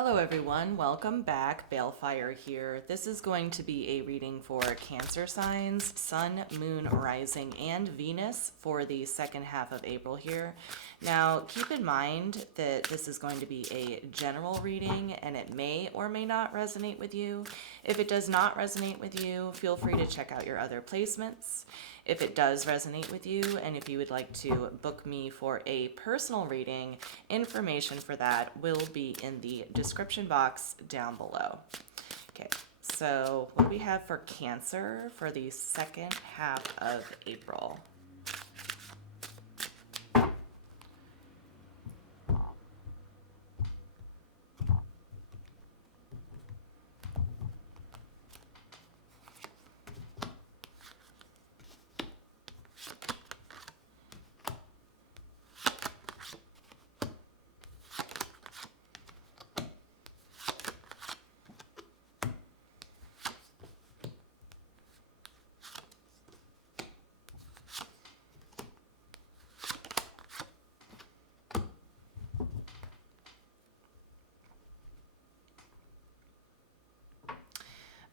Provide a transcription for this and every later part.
Hello everyone, welcome back. Balefire here. This is going to be a reading for Cancer signs, Sun, Moon, Rising, and Venus for the second half of April here. Now, keep in mind that this is going to be a general reading and it may or may not resonate with you. If it does not resonate with you, feel free to check out your other placements. If it does resonate with you and if you would like to book me for a personal reading, information for that will be in the description box down below. Okay, so what do we have for Cancer for the second half of April?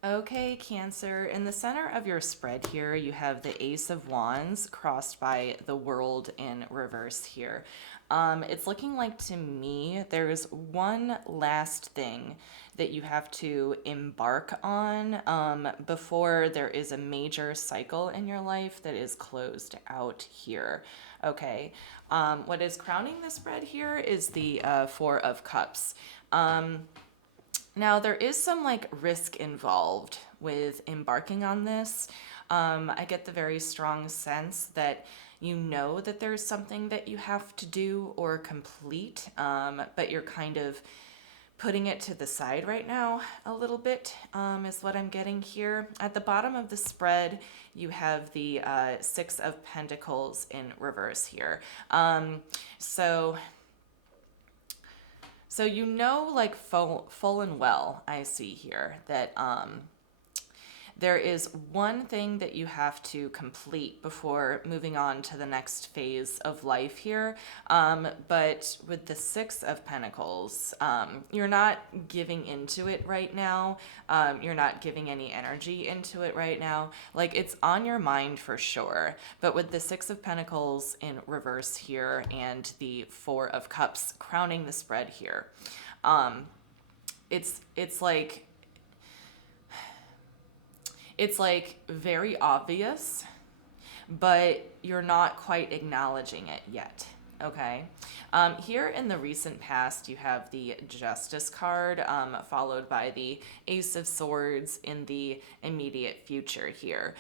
Okay, Cancer, in the center of your spread here, you have the Ace of Wands crossed by the World in reverse here. It's looking like to me there's one last thing that you have to embark on before there is a major cycle in your life that is closed out here. Okay, what is crowning the spread here is the Four of Cups. Now, there is some like risk involved with embarking on this. I get the very strong sense that you know that there's something that you have to do or complete, but you're kind of putting it to the side right now a little bit, is what I'm getting here. At the bottom of the spread, you have the Six of Pentacles in reverse here. So you know, like full and well, I see here that there is one thing that you have to complete before moving on to the next phase of life here. But with the Six of Pentacles, you're not giving into it right now. You're not giving any energy into it right now. Like, it's on your mind for sure. But with the Six of Pentacles in reverse here and the Four of Cups crowning the spread here, it's like very obvious, but you're not quite acknowledging it yet. Okay. Here in the recent past, you have the Justice card, followed by the Ace of Swords in the immediate future here.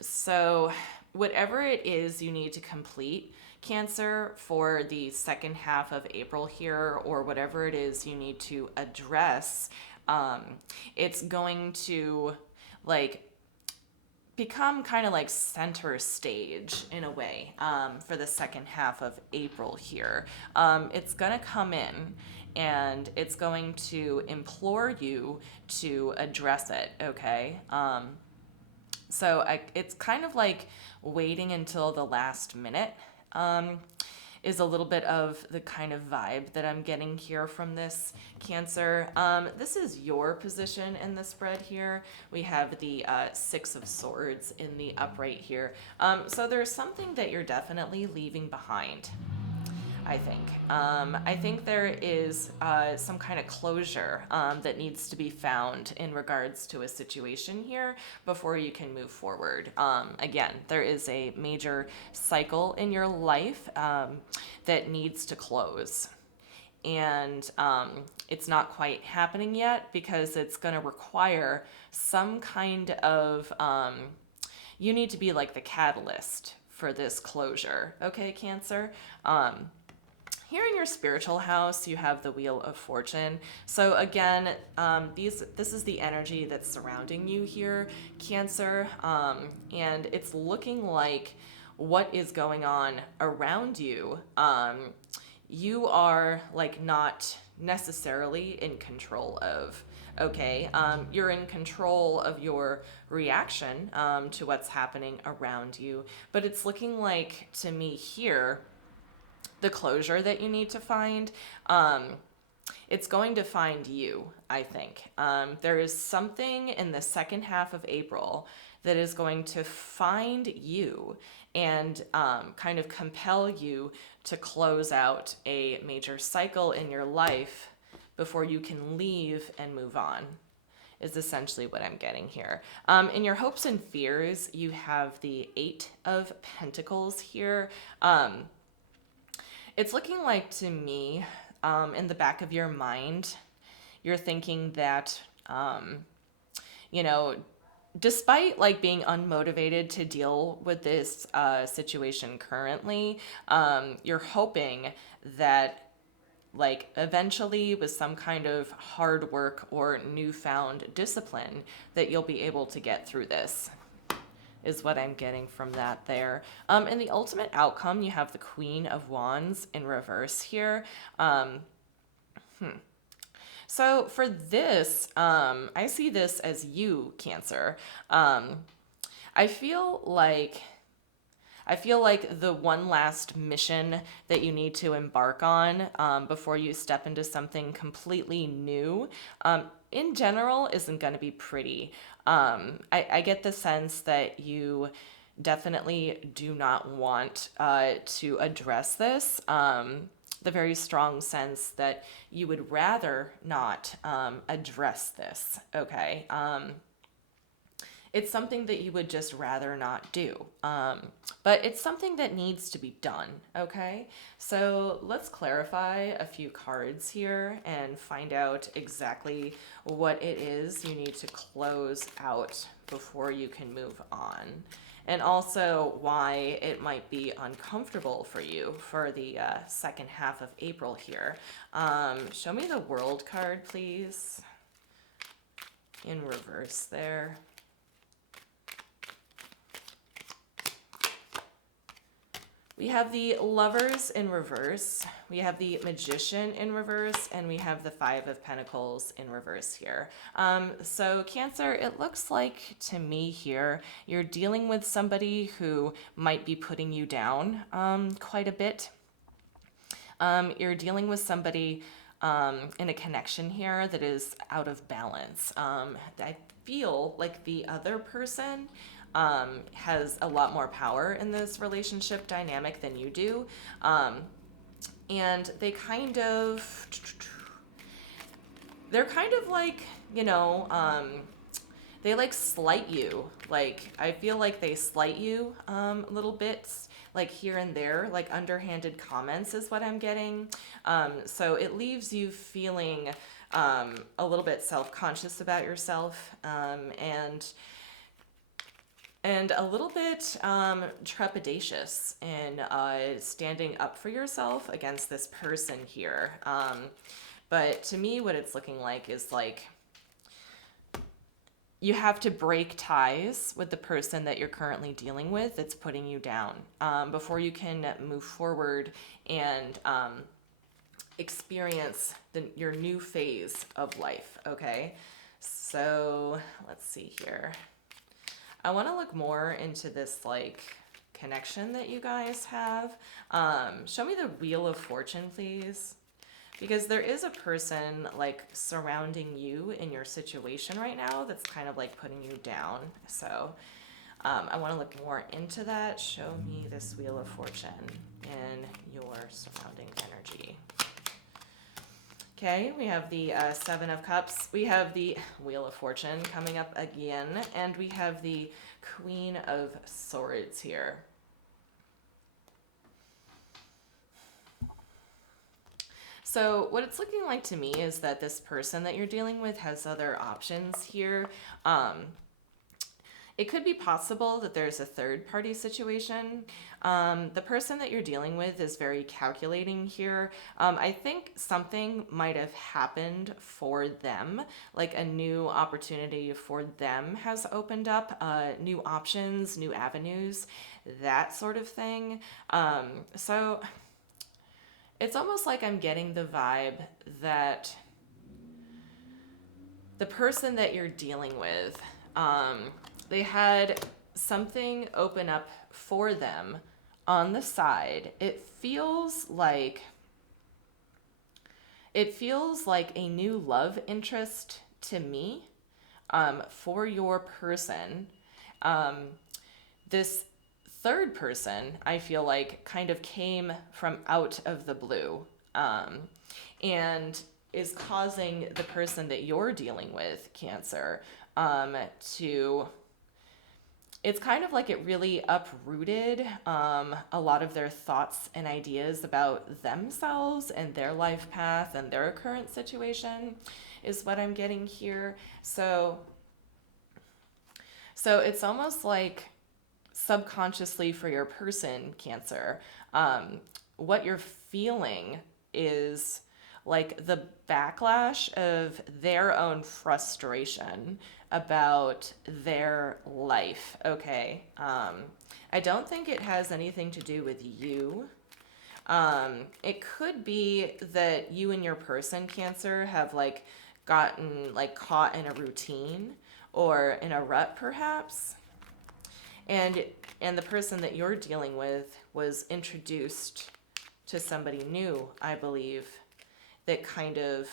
So whatever it is you need to complete, Cancer, for the second half of April here, or whatever it is you need to address, it's going to like become kind of like center stage in a way, for the second half of April here. It's going to come in and it's going to implore you to address it, okay? It's kind of like waiting until the last minute, is a little bit of the kind of vibe that I'm getting here from this, Cancer. This is your position in the spread here. We have the Six of Swords in the upright here. So there's something that you're definitely leaving behind, I think. I think there is some kind of closure that needs to be found in regards to a situation here before you can move forward. Again, there is a major cycle in your life that needs to close. And it's not quite happening yet because it's going to require some kind of, you need to be like the catalyst for this closure. Okay, Cancer? Here in your spiritual house, you have the Wheel of Fortune. So again, this is the energy that's surrounding you here, Cancer, and it's looking like what is going on around you, you are like not necessarily in control of. Okay, you're in control of your reaction to what's happening around you, but it's looking like to me here, the closure that you need to find, it's going to find you, I think. There is something in the second half of April that is going to find you and kind of compel you to close out a major cycle in your life before you can leave and move on, is essentially what I'm getting here. In your hopes and fears, you have the Eight of Pentacles here. It's looking like to me, in the back of your mind, you're thinking that, you know, despite like being unmotivated to deal with this situation currently, you're hoping that like eventually with some kind of hard work or newfound discipline that you'll be able to get through this, is what I'm getting from that there. In the ultimate outcome, you have the Queen of Wands in reverse here. So for this, I see this as you, Cancer. I feel like the one last mission that you need to embark on before you step into something completely new, in general, isn't going to be pretty. I get the sense that you definitely do not want to address this. The very strong sense that you would rather not address this, okay? It's something that you would just rather not do. But it's something that needs to be done, okay? So let's clarify a few cards here and find out exactly what it is you need to close out before you can move on. And also why it might be uncomfortable for you for the second half of April here. Show me the World card, please. In reverse there. We have the Lovers in reverse, we have the Magician in reverse, and we have the Five of Pentacles in reverse here. So Cancer, it looks like to me here, you're dealing with somebody who might be putting you down quite a bit. You're dealing with somebody in a connection here that is out of balance. I feel like the other person has a lot more power in this relationship dynamic than you do. And they're kind of like, they like slight you. Like, I feel like they slight you little bits, like here and there, like underhanded comments is what I'm getting. So it leaves you feeling a little bit self-conscious about yourself, and a little bit trepidatious in standing up for yourself against this person here. But to me, what it's looking like is like you have to break ties with the person that you're currently dealing with that's putting you down before you can move forward and experience your new phase of life, okay? So let's see here. I want to look more into this like connection that you guys have. Show me the Wheel of Fortune, please. Because there is a person like surrounding you in your situation right now that's kind of like putting you down. So I want to look more into that. Show me this Wheel of Fortune in your surrounding energy. Okay, we have the Seven of Cups. We have the Wheel of Fortune coming up again. And we have the Queen of Swords here. So what it's looking like to me is that this person that you're dealing with has other options here. It could be possible that there's a third party situation. The person that you're dealing with is very calculating here. I think something might have happened for them, like a new opportunity for them has opened up, new options, new avenues, that sort of thing. So it's almost like I'm getting the vibe that the person that you're dealing with, they had something open up for them on the side. It feels like It feels like a new love interest to me, for your person. Um, this third person, I feel like, kind of came from out of the blue, and is causing the person that you're dealing with, Cancer, to it's kind of like it really uprooted a lot of their thoughts and ideas about themselves and their life path and their current situation, is what I'm getting here. So it's almost like subconsciously for your person, Cancer, what you're feeling is like the backlash of their own frustration about their life. Okay. I don't think it has anything to do with you. It could be that you and your person, Cancer, have like gotten like caught in a routine or in a rut, perhaps. And and the person that you're dealing with was introduced to somebody new, I believe, that kind of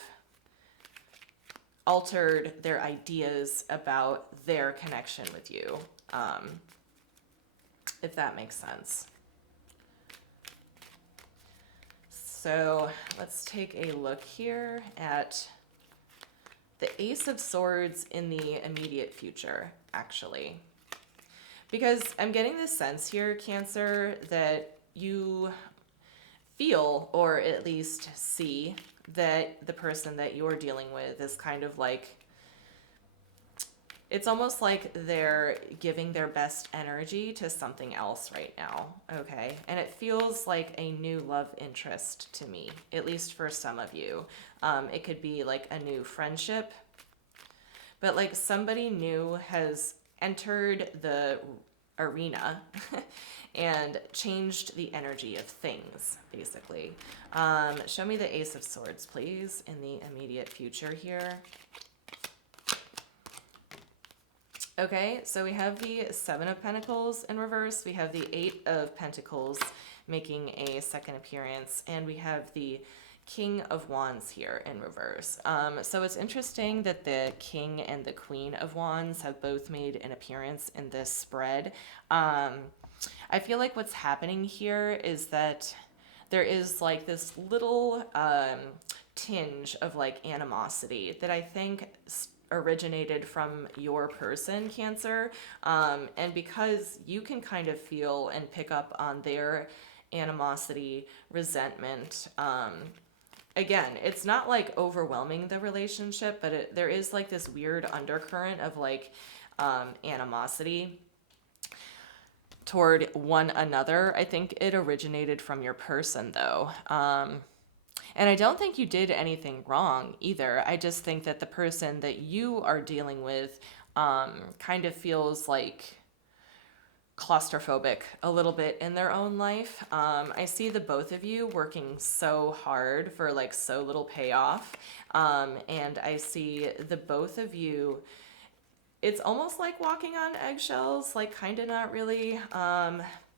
altered their ideas about their connection with you, if that makes sense. So let's take a look here at the Ace of Swords in the immediate future, actually. Because I'm getting this sense here, Cancer, that you feel, or at least see, that the person that you're dealing with is kind of like, it's almost like they're giving their best energy to something else right now, okay? And it feels like a new love interest to me, at least for some of you. It could be like a new friendship, but like somebody new has entered the arena and changed the energy of things, basically. Show me the Ace of Swords, please, in the immediate future here. Okay, so we have the Seven of Pentacles in reverse. We have the Eight of Pentacles making a second appearance. And we have the King of Wands here in reverse. So it's interesting that the King and the Queen of Wands have both made an appearance in this spread. I feel like what's happening here is that there is like this little tinge of like animosity that I think originated from your person, Cancer. And because you can kind of feel and pick up on their animosity, resentment, again, it's not like overwhelming the relationship, but there is like this weird undercurrent of like animosity toward one another. I think it originated from your person, though. And I don't think you did anything wrong either. I just think that the person that you are dealing with kind of feels like claustrophobic a little bit in their own life. I see the both of you working so hard for like so little payoff. And I see the both of you, it's almost like walking on eggshells, like kind of not really.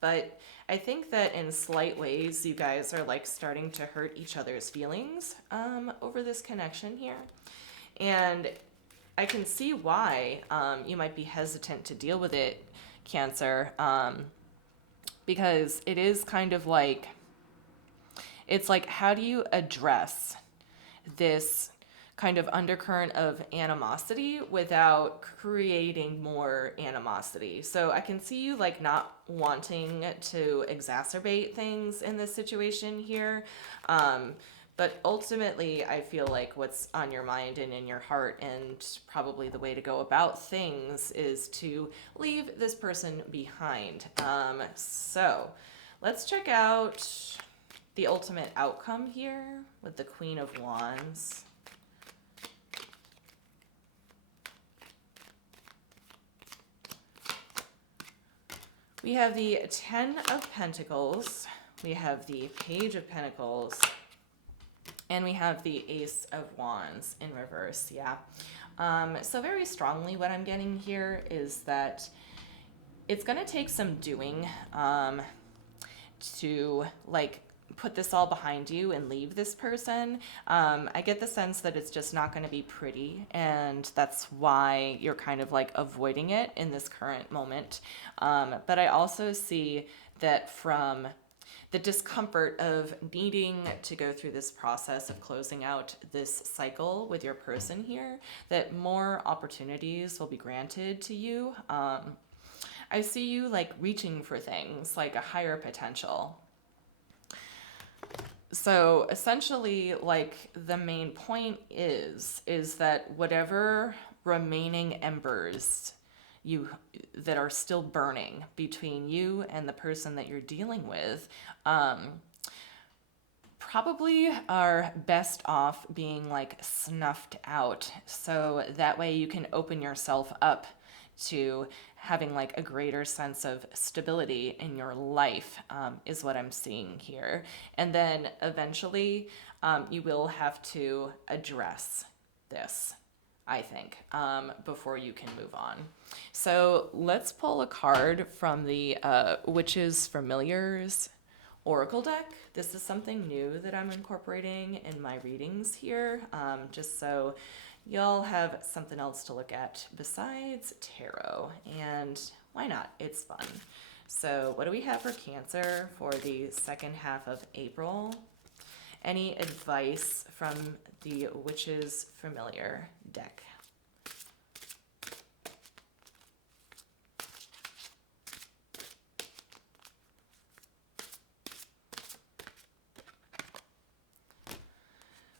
But I think that in slight ways, you guys are like starting to hurt each other's feelings over this connection here. And I can see why you might be hesitant to deal with it, Cancer, because it is kind of like, it's like, how do you address this kind of undercurrent of animosity without creating more animosity? So I can see you like not wanting to exacerbate things in this situation here. But ultimately, I feel like what's on your mind and in your heart, and probably the way to go about things, is to leave this person behind. So let's check out the ultimate outcome here with the Queen of Wands. We have the Ten of Pentacles, we have the Page of Pentacles, and we have the Ace of Wands in reverse, yeah. So very strongly what I'm getting here is that it's going to take some doing to like put this all behind you and leave this person, I get the sense that it's just not going to be pretty, and that's why you're kind of like avoiding it in this current moment. But I also see that from the discomfort of needing to go through this process of closing out this cycle with your person here, that more opportunities will be granted to you. I see you like reaching for things like a higher potential. So essentially, like the main point is that whatever remaining embers you that are still burning between you and the person that you're dealing with, probably are best off being like snuffed out, so that way you can open yourself up to having like a greater sense of stability in your life, is what I'm seeing here. And then eventually, you will have to address this, I think, before you can move on. So let's pull a card from the Witches Familiars Oracle deck. This is something new that I'm incorporating in my readings here, just so y'all have something else to look at besides tarot. And why not? It's fun. So what do we have for Cancer for the second half of April? Any advice from the Witches Familiar deck?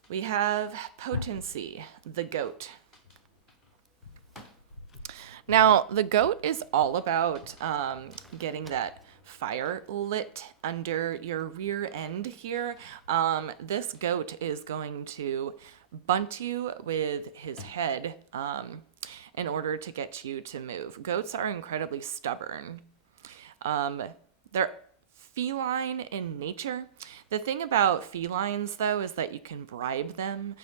We have Potency, the goat. Now, the goat is all about getting that fire lit under your rear end here. This goat is going to bunt you with his head in order to get you to move. Goats are incredibly stubborn. They're feline in nature. The thing about felines, though, is that you can bribe them.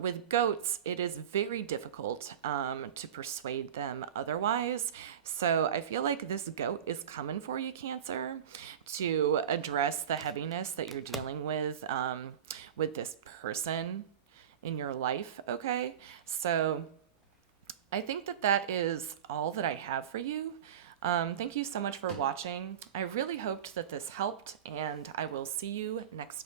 With goats, it is very difficult to persuade them otherwise. So I feel like this goat is coming for you, Cancer, to address the heaviness that you're dealing with this person in your life, okay? So I think that that is all that I have for you. Thank you so much for watching. I really hoped that this helped, and I will see you next time.